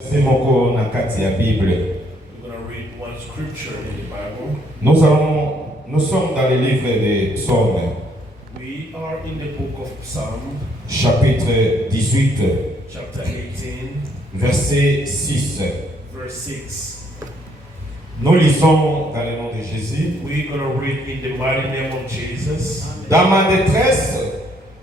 C'est mon nakati ya Bible. We're going to read one scripture in the Bible. Nous sommes dans le livre des Psaumes. We are in the book of Psalm, chapitre 18, chapter 18, verset 6. verse 6. Nous lisons dans le nom de Jésus. We're going to read in the mighty name of Jesus. Dans ma détresse,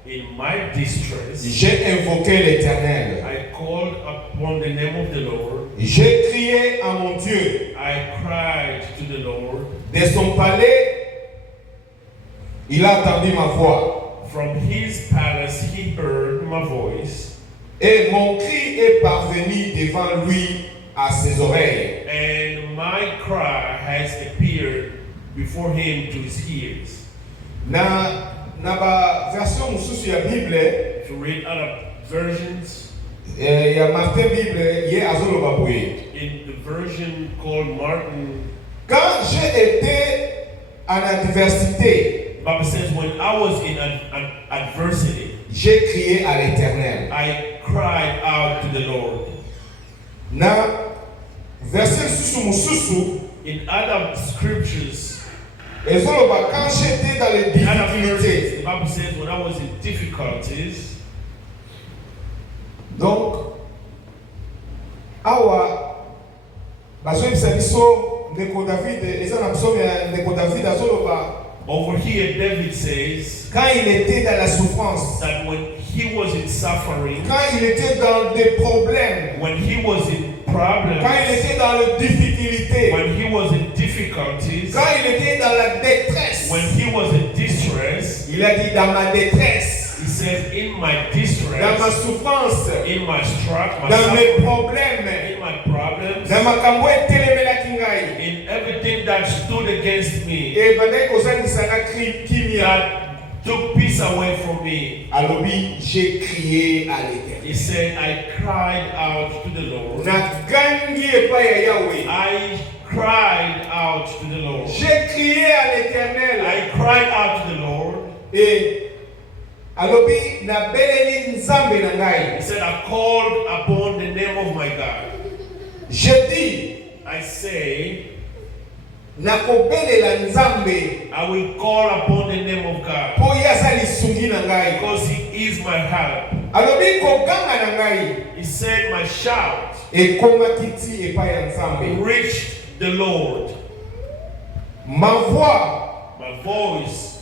In my distress, j'ai invoqué l'Éternel. I called upon the name of the Lord. J'ai crié à mon Dieu. I cried to the Lord. De son palais, il a entendu ma voix. From his palace he heard my voice. Et mon cri est parvenu devant lui à ses oreilles. And my cry has appeared before him to his ears. Na ba version mususu ya Bible, If you read other versions, ya Martin Bible, ye azoloba boye. in the version called Martin, Quand j'ai été en adversité, the Bible says, when I was in an adversity, j'ai crié à l'Éternel. I cried out to the Lord. Na verset mususu, In other scriptures, ezoloba quand j'étais dans les in other verses, difficultés. the Bible says, when I was in difficulties, Donc, awa bazoyebisa biso ndeko David eza na psaume ya ndeko David azoloba over here David says quand il était dans la souffrance, that when he was in suffering, quand il était dans des problèmes, when he was in quand il problems, était dans les difficultés, when he was in difficulties, quand il était dans la détresse, when he was in distress, il a dit dans ma détresse, he says, in my dans ma distress, souffrance, in my strife, my dans mes suffering, problèmes, in my problems, dans makambo etelemelaki ngai. in everything that stood against me, Et bandai kozangisaka kimia. that took peace away from me. Alobi, j'ai crié à l'Éternel. He said, I cried out to the Lord. Nagangi epai ya Yahweh. I cried out to the Lord. J'ai crié à l'Éternel. I cried out to the Lord. Et alobi na beleli nzambe na ngai. He said, I called upon the name of my God. Je dis, I say, nakobelela nzambe I will call upon the name of God po ye aza lisungi na ngai. because he is my help. Alobi koganga na ngai He said, my shout ekomaki ti epai ya nzambe. reached the Lord. Ma voix My voice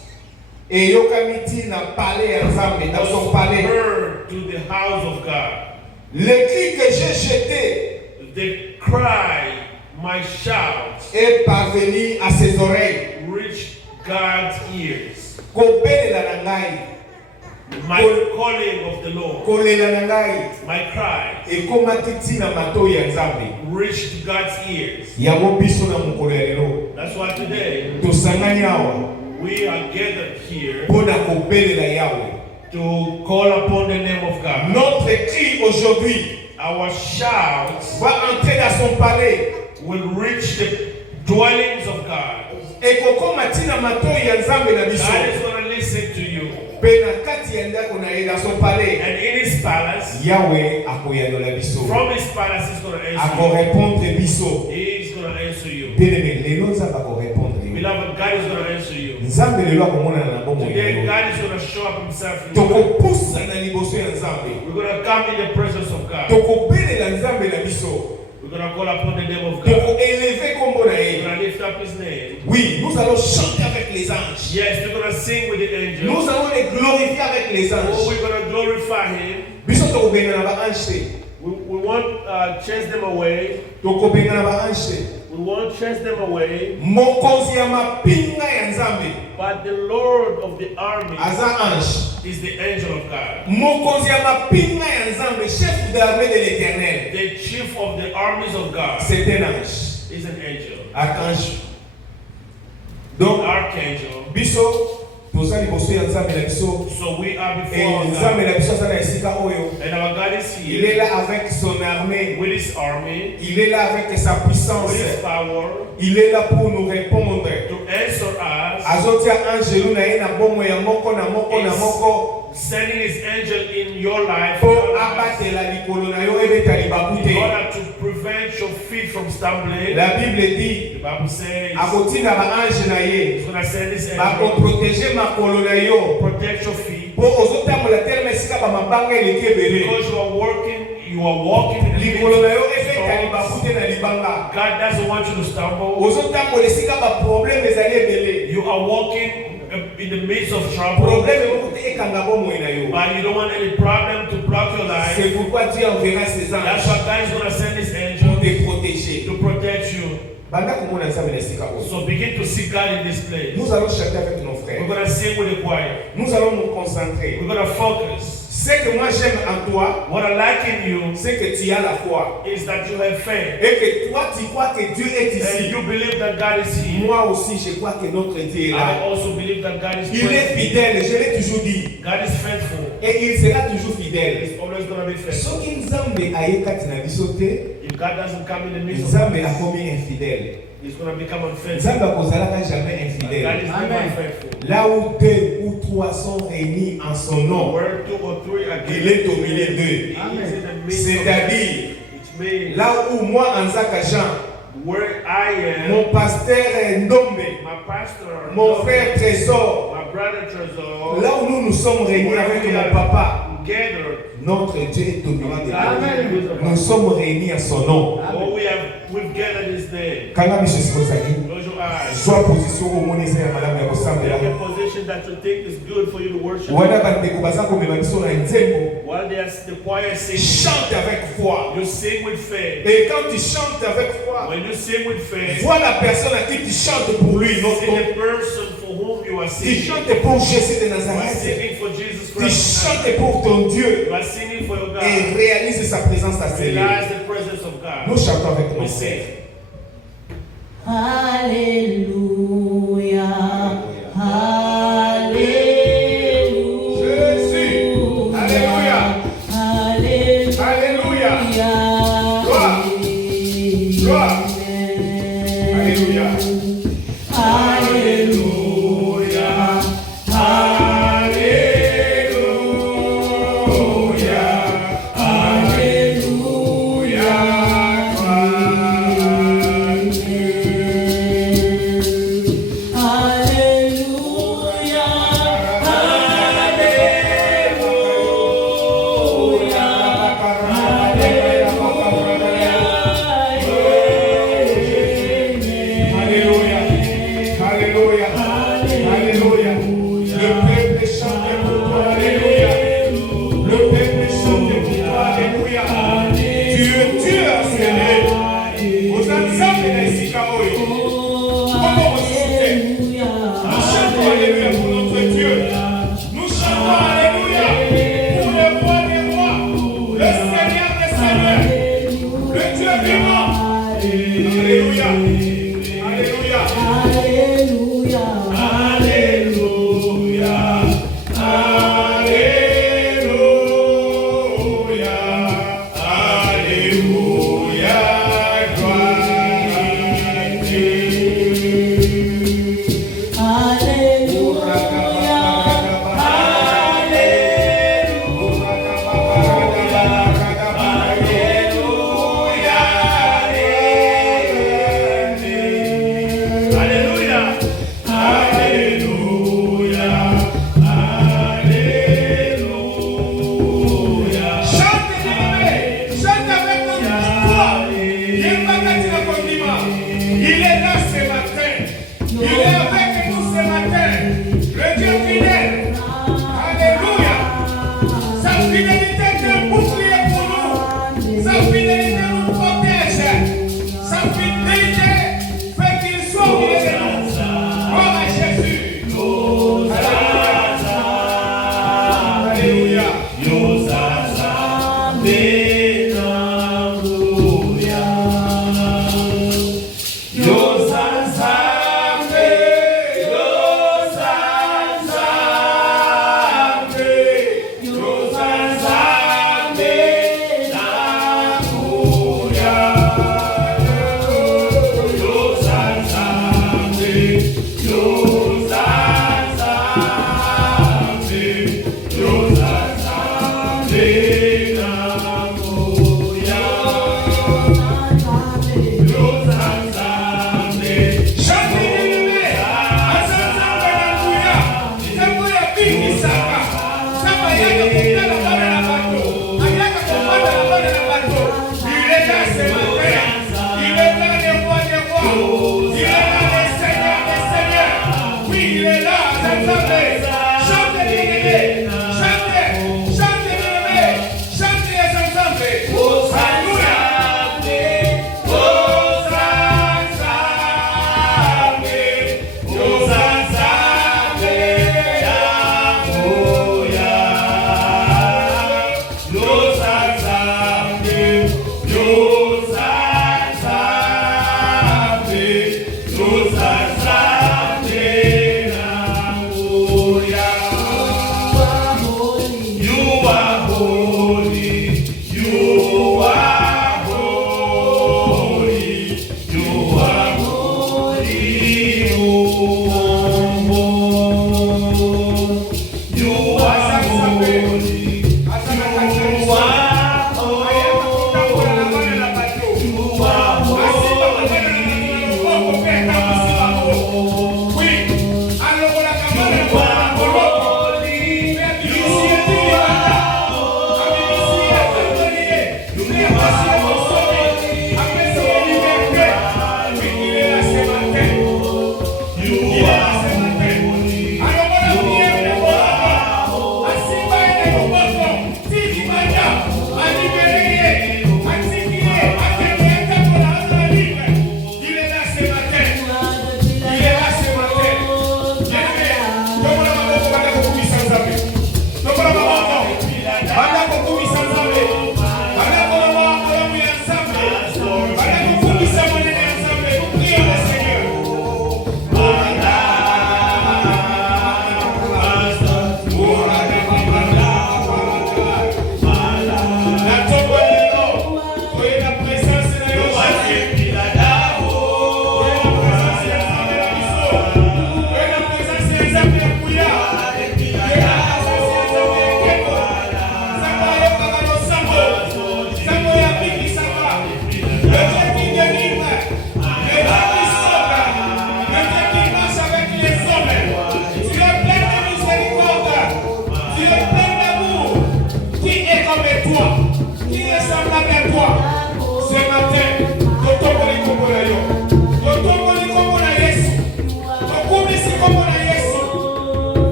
eyokami ti na palais ya nzambe, dans son was palais. heard to the house of God. Le cri que j'ai jeté The cry, my shout, est parvenu à ses oreilles. reached God's ears. Kobelela na ngai, My calling of the Lord, kolela na ngai my cry, ekomaki ti na matoi ya nzambe. reached God's ears. Yango biso na mokolo ya lelo That's why today tosangani awa we are gathered here mpo na kobelela Yahweh. to call upon the name of God. Notre cri aujourd'hui Our shouts va entrer dans son palais. will reach the dwellings of God. Ekokoma ti na matoi ya nzambe na biso. God is going to listen to you. Mpe na kati ya ndako na ye dans son palais, And in his palace, Yahweh akoyanola biso, from his palace, he's going to answer akorépondre biso. you. He's going to answer you. Bien-aimé, lelo nzambe akorépondre yo. Beloved, God is going to answer you. Nzambe lelo akomonana na bomoi na Today, yo. God is going to show up himself in you. Tokopusa na liboso ya nzambe. We're going to come in the presence of God. Tokobelela nzambe na biso. We're going to call upon the name of God. Tokoeleve kombo na We're ye. going to lift up his name. Oui, nous allons chanter avec les anges. Yes, we're going to sing with the angels. Nous allons les glorifier avec les Oh, anges. we're going to glorify him. Biso tokobengana ba ange te. We won't chase them away. Tokobengana ba ange te. We won't chase them away. Mokonzi ya mapinga ya nzambe But the Lord of the army aza ange. is the angel of God. Mokonzi ya mapinga ya nzambe, chef de l'armée de l'Éternel, The chief of the armies of God c'est un ange, is an angel. archange. The Donc archangel. biso toza liboso ya nzambe na biso. So we are Et before nzambe God. na biso aza na esika oyo. And our God is Il est here là avec son armée. with his army, Il est là avec sa puissance. with his power Il est là pour nous répondre. to answer us azotia angelu na ye na bomo ya moko na moko na moko sending his angel in your life po abatela likolo na yo ebeta libaku in te. order to prevent your feet from stumbling. La Bible dit The Bible says akotinda ba ange na ye he's going to send his ba angel ko protéger makolo na yo protect your feet po ozotambola telema esika ba mabanga eleki ebele because you are walking in the likolo na yo midst of ebeta libaku storms. te na libanga. God doesn't want you to stumble. Ozotambola esika ba problème ezali ebele. You are walking in the midst of trouble, Problème moko te ekanga bomoi na yo. but you don't want any problem to block your life. C'est pourquoi Dieu enverra ses That's anges why God is going to send his pour angel te protéger. to protect you. Banda komona nzambe na esika oyo. So begin to seek God in this place. Nous allons chanter avec nos We're frères. going to sing with the choir. Nous allons nous concentrer. We're going to focus. Ce que moi j'aime en toi, What I like in you c'est que tu as la foi. is that you have faith. Et que toi tu crois que Dieu est And ici. you believe that God is here. Moi aussi je crois que notre Dieu est I là. also believe that God is Il est present. fidèle, je l'ai toujours dit. God is faithful. Et il sera toujours fidèle. He's always going to be faithful. soki nzambe ayekati na biso te, If God doesn't come in the midst of nzambe us, akomi infidèle. he's going to become unfaithful. Nzambe akozalaka jamais God infidèle. is never unfaithful. Là où deux ou trois sont réunis en son nom, Where two or three are il est au milieu d'eux. He is in the midst of C'est-à-dire, It means là où moi, Anzaka Jean, where I am, mon pasteur Ndombe, my pastor, mon frère Trésor, my brother Trezor, là où nous nous sommes réunis avec mon papa, gathered. notre Dieu est au milieu de nous. Amen. Nous sommes réunis en son nom. Oh, we've gathered his name. Kanga biso sikozaki, Close your eyes. soit position omoni eza ya malamu ya kosambela. Take a position that you think is good for you to worship. Wana bandeko baza komema biso na nzembo, While the choir sings, chante avec foi. you sing with faith. Et quand tu chantes avec foi, When you sing with faith, vois la personne à qui tu chantes pour lui, non see the person for whom you are tu singing. chantes pour Jésus de You are Nazareth. singing for Jesus Tu Christ. chantes pour ton Dieu You are singing for your God. et réalise sa présence à ses lieux. Realize the presence of Nous God. chantons avec We nos sing. frères. Alléluia. Alléluia. Jésus. Alléluia. Alléluia. Alléluia. Gloire. Gloire. Alléluia. Alléluia. Alléluia.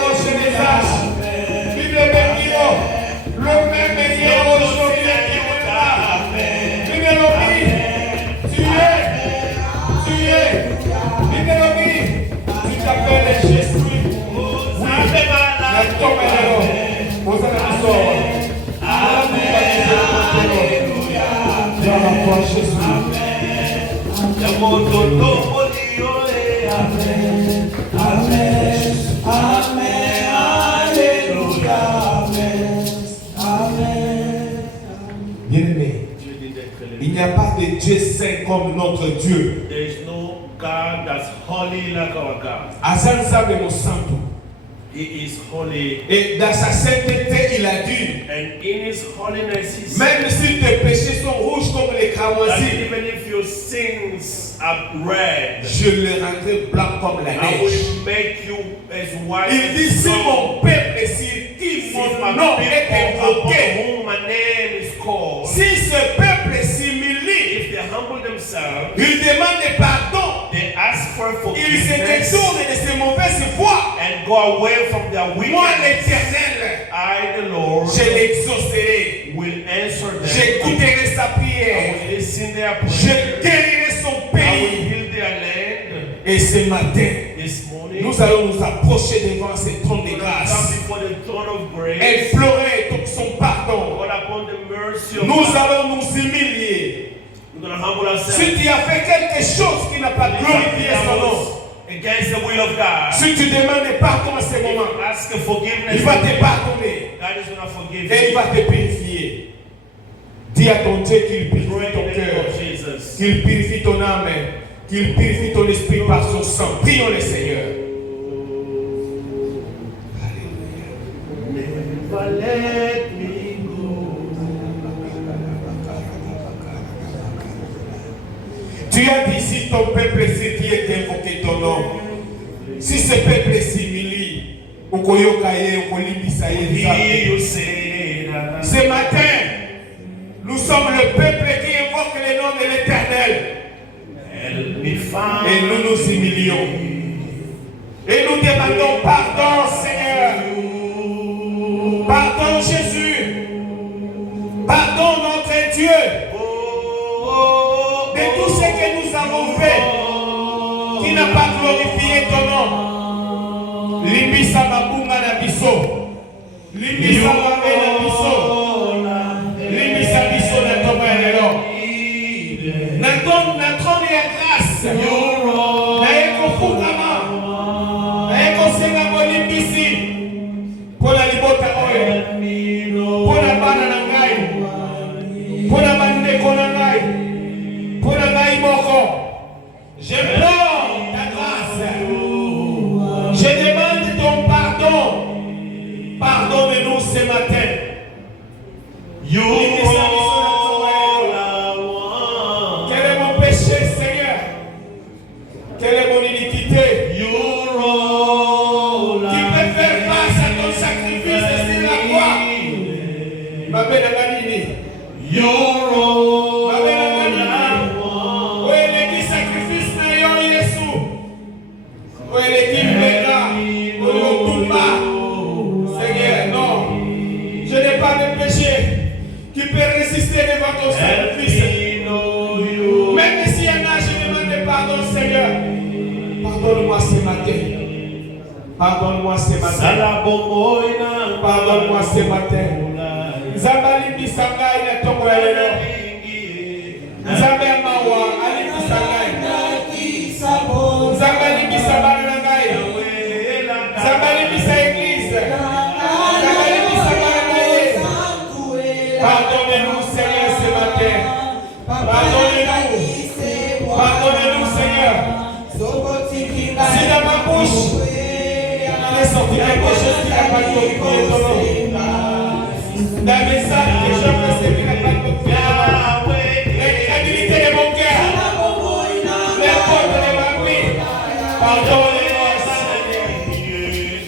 décrocher les âges. Bible bénio, le même hier, aujourd'hui et qui viendra. Bible lobby, tu es. Bible lobby, tu t'appelles Jésus. Oui, la tombe est là. Vous allez nous sortir. Alléluia. Dans la foi Jésus. Bien-aimé, il n'y a pas de Dieu saint comme notre Dieu. There is no God that's holy like our God. Azan Zabe mo santo. He is holy. Et dans sa sainteté, il a dit, And in his holiness, he said même si tes péchés sont rouges comme les that cramoisis, even if your sins are red, je les rendrai blancs comme la I neige. will make you as white Il dit, as si snow. mon peuple sur qui If mon my nom est people invoqué, upon whom my name is called, si ce peuple s'humilie, if they humble themselves, il demande pardon, they ask for il se forgiveness détourne de ses mauvaises voies. and go away from their Moi, wickedness, l'Éternel, I, the Lord, je l'exaucerai. will answer them. J'écouterai sa I prière. will listen their Je prayer. guérirai son I will pays. heal their land. Et ce matin, This morning, nous allons nous approcher devant ce trône de come grâce. before the throne of grace. Implorer tout son pardon. Call upon the mercy of Nous God. allons nous humilier. We're going to humble ourselves. Si tu as fait quelque chose qui n'a pas glorifié son nom, Against the will of God. si tu demandes pardon à ce If moment, you ask forgiveness, il va te pardonner God is going to forgive et il you. va te purifier. Dis à ton Dieu qu'il Pray purifie in ton the name cœur, of Jesus. qu'il purifie ton âme, qu'il purifie ton esprit par son sang. Prions le Seigneur. Never let me go. Tu as dit si ton peuple c'est qui est invoqué ton nom. Si ce peuple s'humilie, Hear you say that. ce matin, nous sommes le peuple qui invoque le nom de l'Éternel. Help me find Et nous nous humilions. Et nous demandons pardon, Seigneur. Pardon, Jésus. Pardon, notre Dieu. De tout ce que nous avons fait qui n'a pas glorifié ton nom. Limbisa mabunga na biso. Limbisa mabe na biso. Limbisa biso na toma elelo. Na trône ya grâce. Na ekofukama. Na ekosenga bolimbisi. Pona libota oyo. Pona bana na ngai. Pona bandeko na ngai. Pona ngai moko. Je pleure ta grâce. Je demande ton pardon. Pardonne-nous ce matin. You all I Quel est mon péché, Seigneur? Quelle est mon iniquité? You're all Qui peut faire face à ton sacrifice sur la croix? Ma belle Amanini. You're all Ma belle Amanini. Où est l'équipe sacrifice na yo Yesu? Où est l'équipe Béga? Où est le Toumba? Seigneur, non. Je n'ai pas de péché qui peut résister devant ton sacrifice. Même s'il y en a, je demande pardon, Seigneur. Pardonne-moi ce matin. Pardonne-moi ce matin. Pardonne-moi ce matin. Zambali bisangai na tongo ya lelo. Zambe mawa ali bisangai. Zambali bisabana na ngai. Zambali bisa église. Zambali bisabana na ye. Pardonnez-nous, Seigneur, ce matin. Pardonnez-nous. Pardonnez-nous, Seigneur. Si dans ma bouche, il est sorti quelque chose qui n'a pas glorifié ton nom. Dans mes sacs, que je fais ce qui n'a pas glorifié ton nom. L'incrédulité de mon cœur. Les fautes de ma vie. Pardonnez-moi, Seigneur.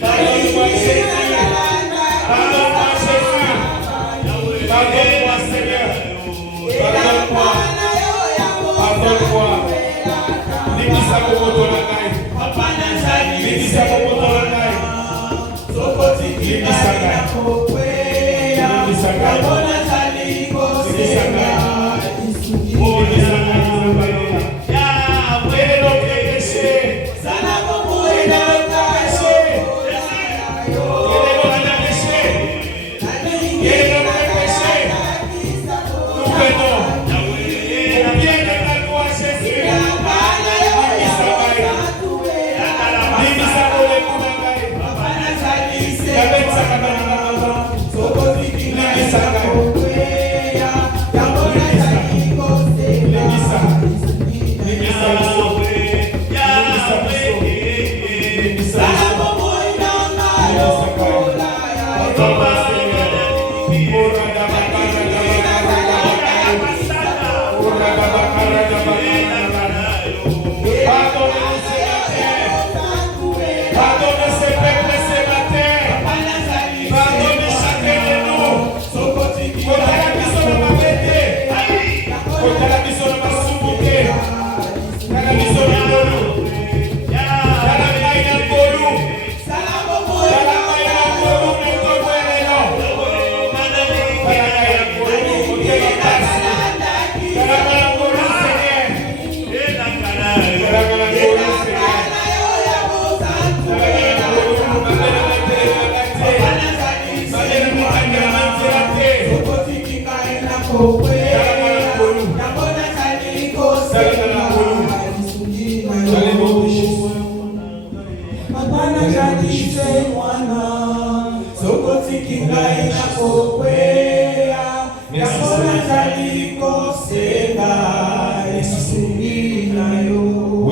Pardonne-moi, Jésus. Pardonne-moi, Jésus. Pardonne-moi, Seigneur. Pardonne-moi. Pardonne-moi. Libisa komoto na ngai. Libisa komoto na ngai.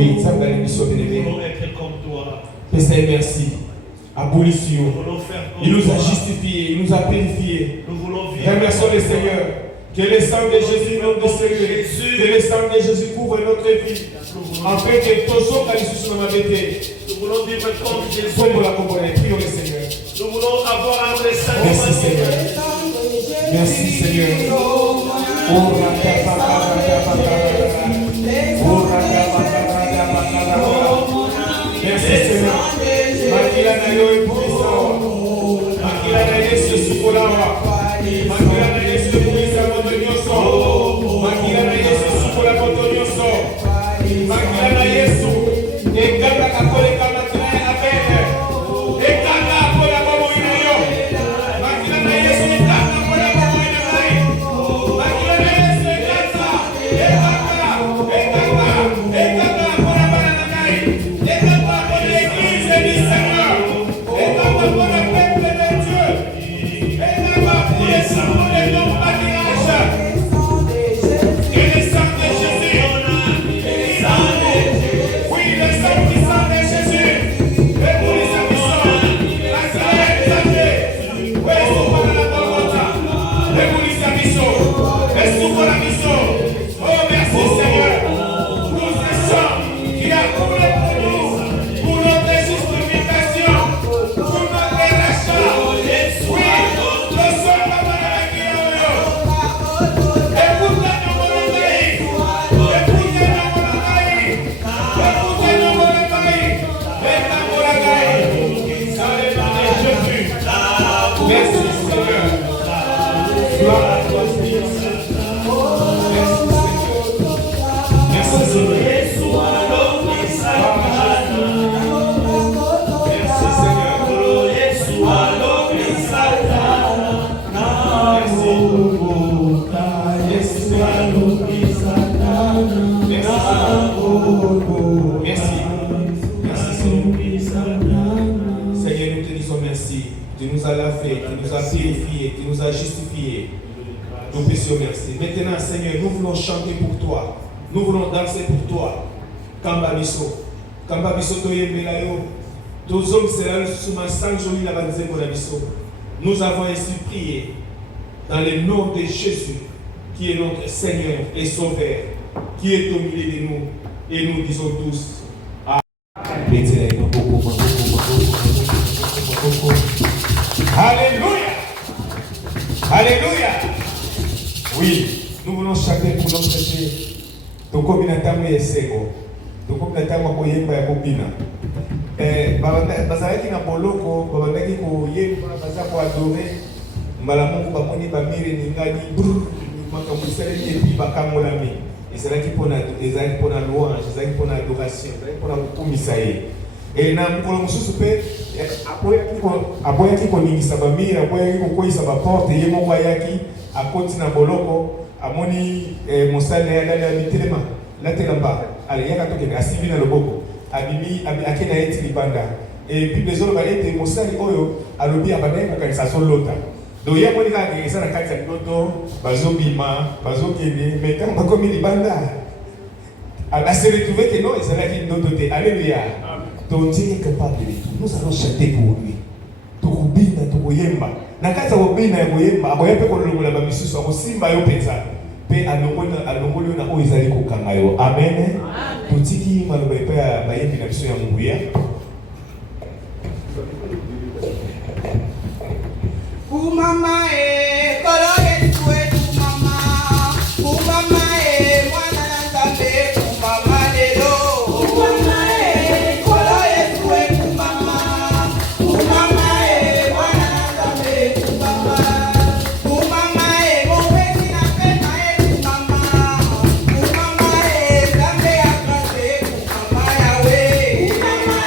Oui, ça va nous sauver les Nous voulons être comme toi. merci. Abolition. Nous voulons faire comme Il nous a toi. justifiés, il nous a purifiés. Nous voulons vivre. Remercions le Seigneur. Que le sang de Jésus, notre Seigneur, que le sang de Jésus couvre notre vie. Afin que tous ceux qui sont dans ma bête, Nous voulons vivre comme Jésus. comme la compagnie, prions le Seigneur. Nous voulons avoir un sang. Merci Seigneur. Merci Seigneur. Merci Seigneur. Makila na yo puissant. Makila na Yesu sukulawa. Makila na Yesu puissant moto nyonso. Makila na Yesu sukula moto nyonso. Makila na Yesu ekaka kakoleka makila ya abele. Ekaka apola bomo inoyo. Makila na Yesu ekaka apola bomo inoyo. Makila na Yesu ekaka. Ekaka apola bana na ngai. Ekaka apola l'église du Seigneur. Ekaka apola le peuple de Dieu. Ekaka apola les saints de ton pâturage. Et le sang de Jésus. Oui, le sang puissant de Jésus. Et pour les habitants, la salée des âgés. Oui, souffre de la Golgotha. Et pour les habitants, et souffre la mission. Oh, merci Seigneur. Pour ce sang qui a coulé pour nous, pour notre justification, pour notre rachat. Oui, le sang va dans la guerre. Écoutez nos volontés. Écoutez nos volontés. Écoutez nos volontés. Et ta volonté. Dans le nom de Jésus. Merci Seigneur. Gloire à toi Seigneur. Merci Seigneur. Merci Seigneur. Seigneur, nous te disons merci. Tu nous as lavé, tu nous as purifié, tu nous as justifié. Nous puissions merci. Maintenant, Seigneur, nous voulons chanter pour toi. Nous voulons danser pour toi. Kamba biso. Kamba biso toyembela yo. Tous hommes seront sous ma sang joli la banze mon biso. Nous avons ainsi prié dans le nom de Jésus, qui est notre Seigneur et Sauveur, qui est au milieu de nous. Et nous disons tous Alléluia. Alléluia. Oui, nous voulons chanter pour notre Dieu. Donc, comme il a terminé, c'est bon. Donc, na tango koyemba ya kobina. Bazalaki na boloko, babandaki koyemba, baza koadore mbala Mungu bamoni bamire ningani makambo esalemi epi bakangolami. Ezalaki mpona louange, ezalaki mpona adoration, ezalaki mpona kokumisa ye. Na mokolo mosusu mpe aboyaki koningisa bamire, aboyaki kokweyisa baporte, ye moko ayaki akoti na boloko, amoni mosali ya dali ya mitelema latela mba yaka tokende asimbi na loboko abimi akenda eti libanda bible ezoloba ete mosali oyo alobi abandaki kokanisa azolota donc ye amoni kaka eza na kati ya biloto bazobima bazokende mais ntango bakomi libanda ase retrouve ke non ezalaki ndoto te. Alléluia. Donc Dieu est capable de tout. Nous allons chanter pour lui. Tokobina tokoyemba na kati ya kobina ya koyemba akoya mpe kolongola bamisusu akosimba yo mpenza mpe alongoli yo na oyo ezali kokanga yo. Amen. Totiki maloba epai ya bayembi na biso ya nguya. Umama kolo yesu umama umama mwana na nzambe umama lelo umama kolo yesu umama umama mwana na nzambe umama umama mopesi na pema umama umama nzambe ya grâce umama yawe umama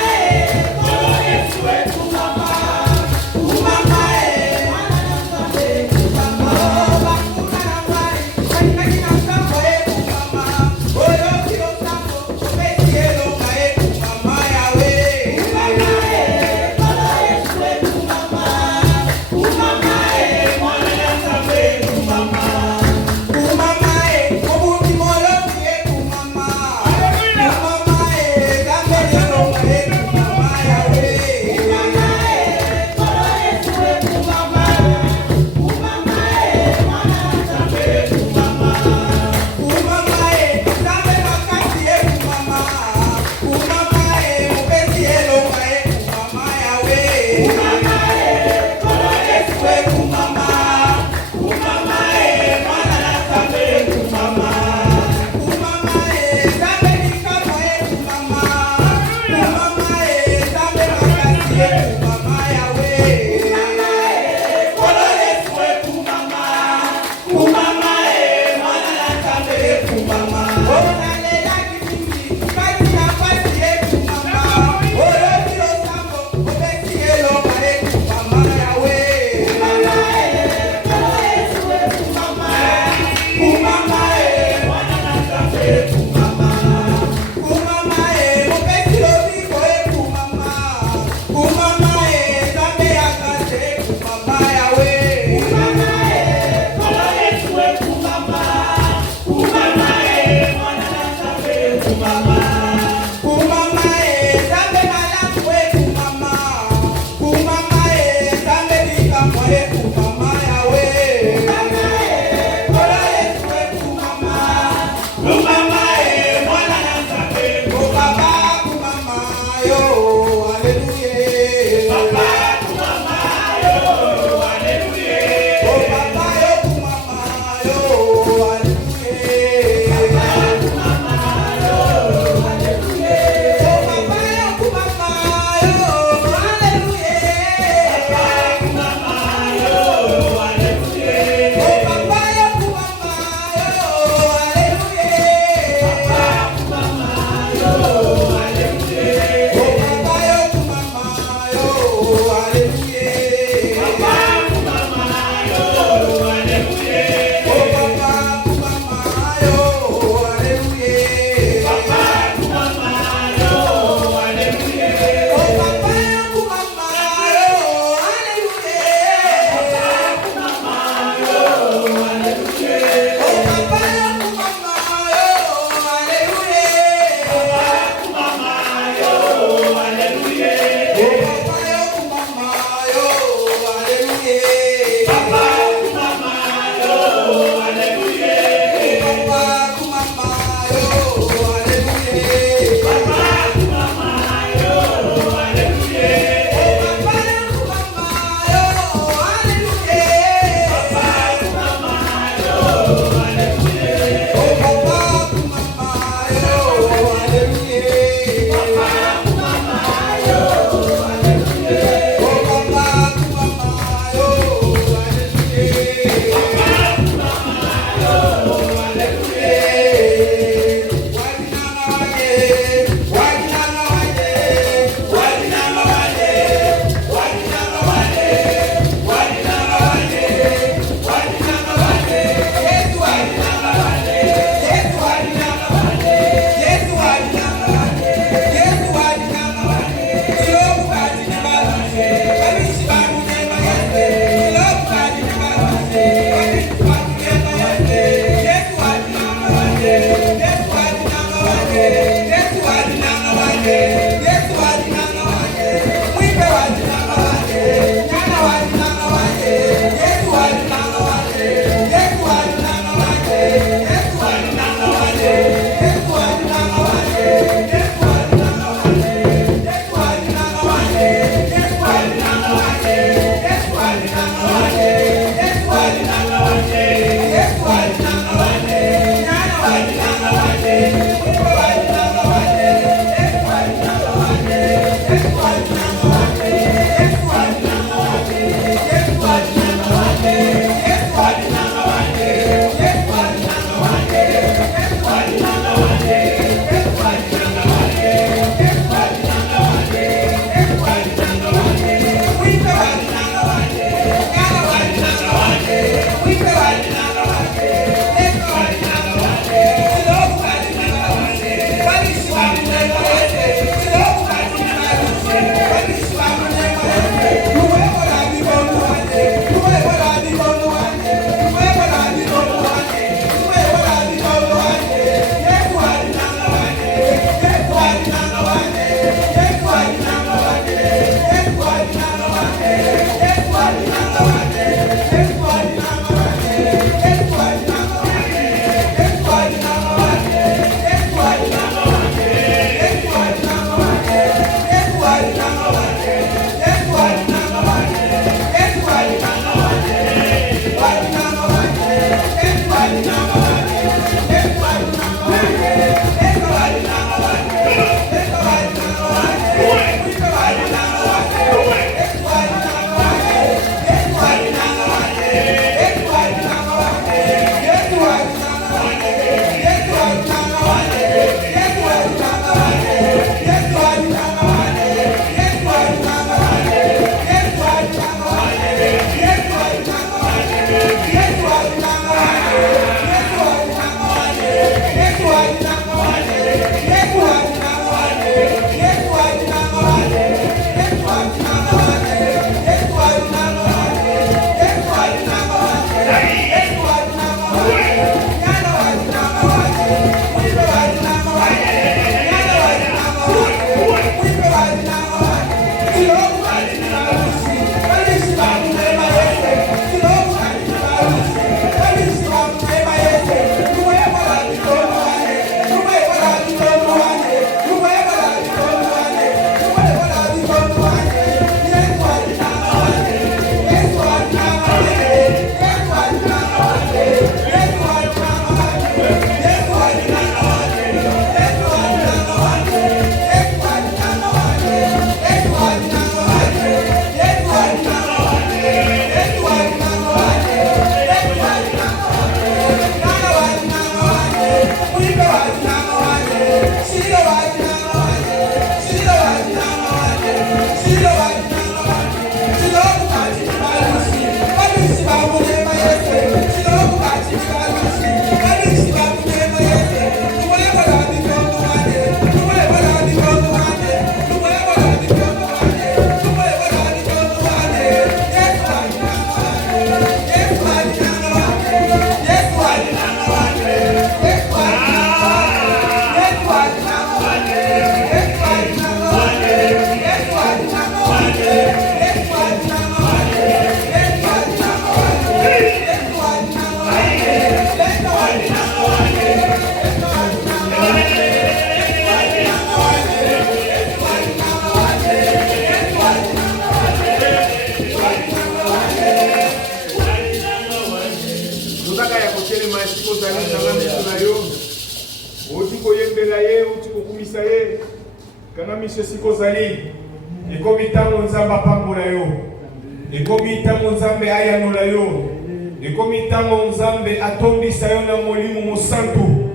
mise sikozali ekomi ntango Nzambe apambola yo, ekomi ntango Nzambe ayanola yo, ekomi ntango Nzambe atondisa yo na Molimo Mosantu.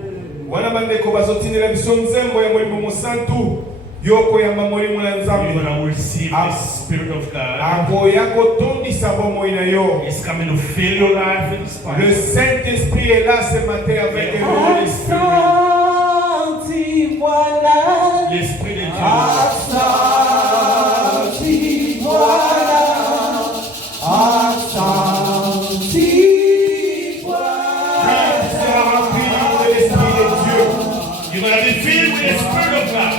Wana bandeko bazotindela biso nzembo ya Molimo Mosantu yoko ya Molimo na Nzambe. You're going to receive the Spirit of God. Akoya kotondisa bomoi na yo. It's coming to fill your life with His power. Le Saint-Esprit est là ce matin avec le Holy Spirit. L'Esprit de Dieu. You're going to be filled with the Spirit of God.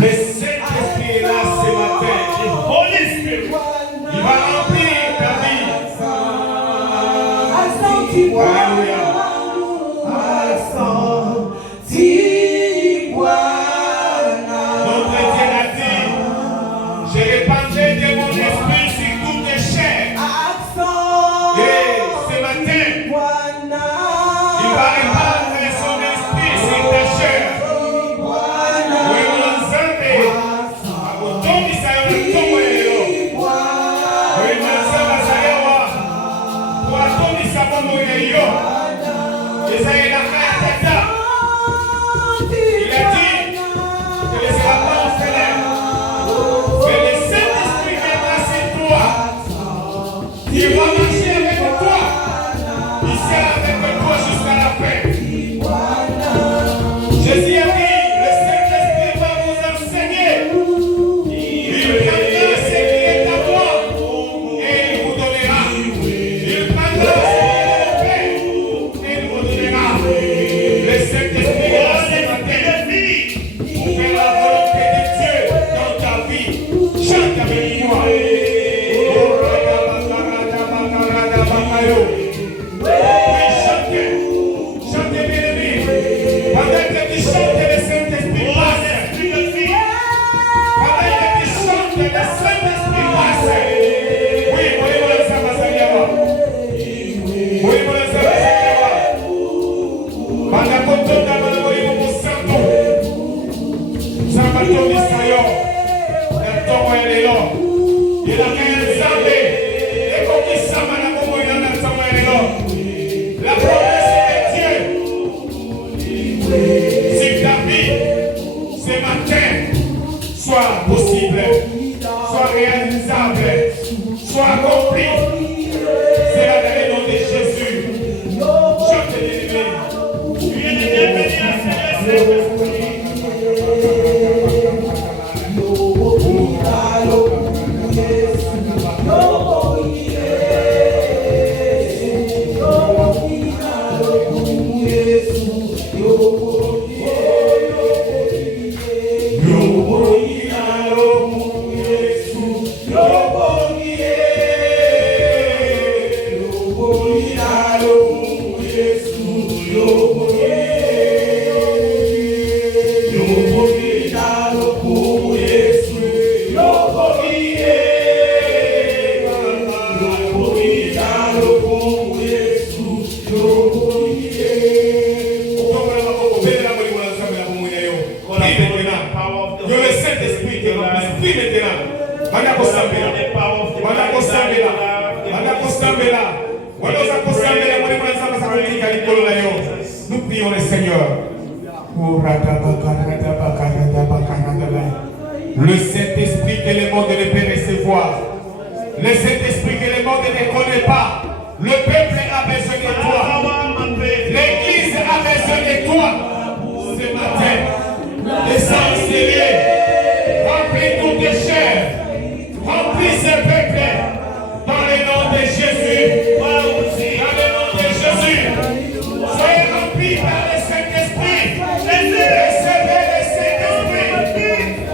Le Saint-Esprit est là ce matin. The Holy Spirit. Il va remplir ta vie. Alléluia. Notre Dieu a dit, je répandrai de mon esprit sur toute chair. Et ce matin, il va répandre son esprit sur ta chair. Il va marcher avec toi. Il sera avec toi jusqu'à la fin. Jésus a dit, le Saint-Esprit va vous enseigner. Il prendra ce qui est à moi et il vous donnera. Il prendra ce qui est à mon Père et il vous donnera. Le Saint-Esprit est là ce matin pour faire la volonté de Dieu dans ta vie. Chante avec moi. Chantez bien-aimé. Pendant que tu chantes, le Saint-Esprit passe. Pendant que tu chantes, le Saint-Esprit passe. Oui, voyez-moi le Saint-Esprit. Voyez-moi le Saint-Esprit. Pendant que tu as le Molimo Mosantu, Zambato Misayo, le Tomo et les Lors. Il a fait un Zambé. Et comme il s'en va la Momo, il a un Tomo et les Lors. La promesse de Dieu sur ta vie ce matin soit possible, soit réalisable, soit accompli. C'est dans le nom de Jésus. Chante l'ennemi. Nous prions le Seigneur. Le Saint-Esprit que le monde ne peut recevoir. Le Saint-Esprit que le monde ne connaît pas. Le peuple a besoin de toi. L'Église a besoin de toi. Ce matin, l'essence de Dieu. Remplis toutes tes chairs. Remplis ce peuple. Dans le nom de Jésus. Dans le nom de Jésus. Soyez remplis par le Saint-Esprit. Recevez le Saint-Esprit.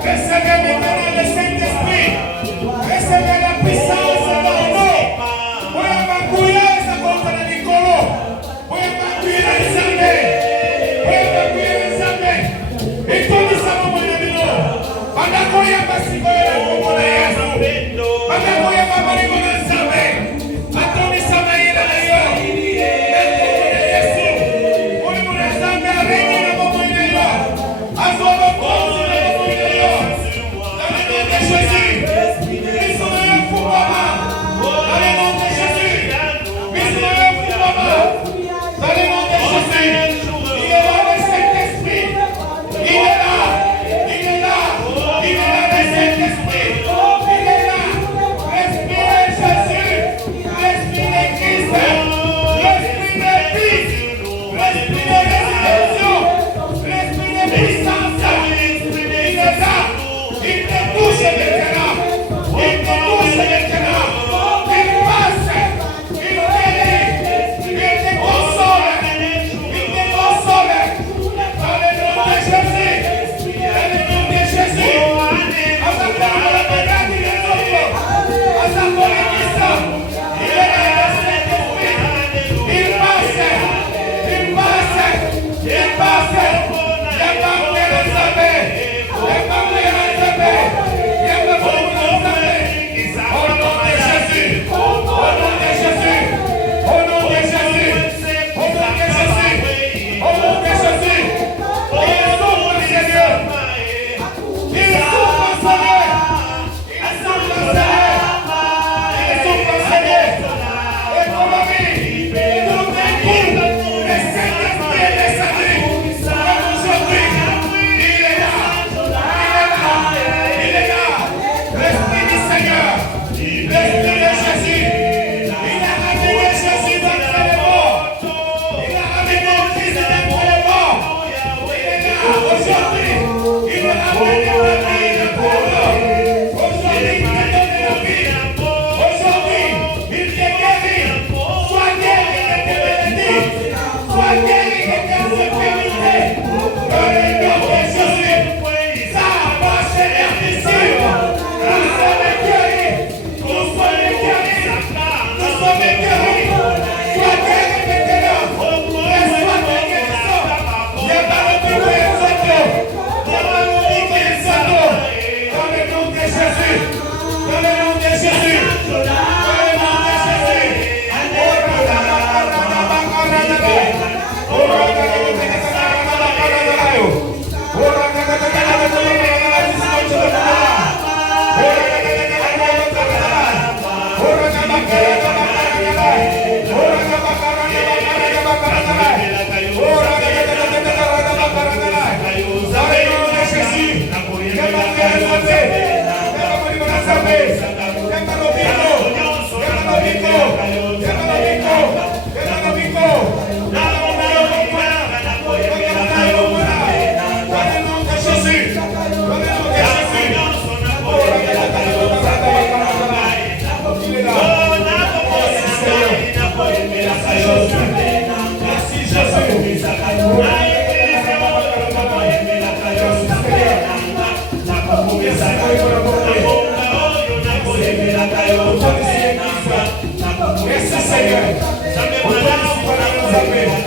Recevez maintenant le Saint-Esprit. Recevez la puissance dans nous. Pour évacuer sa contre la Nicolo. Pour évacuer les armées. Pour évacuer les armées. Et tout nous savons mon ami. Merci Seigneur. Merci Seigneur.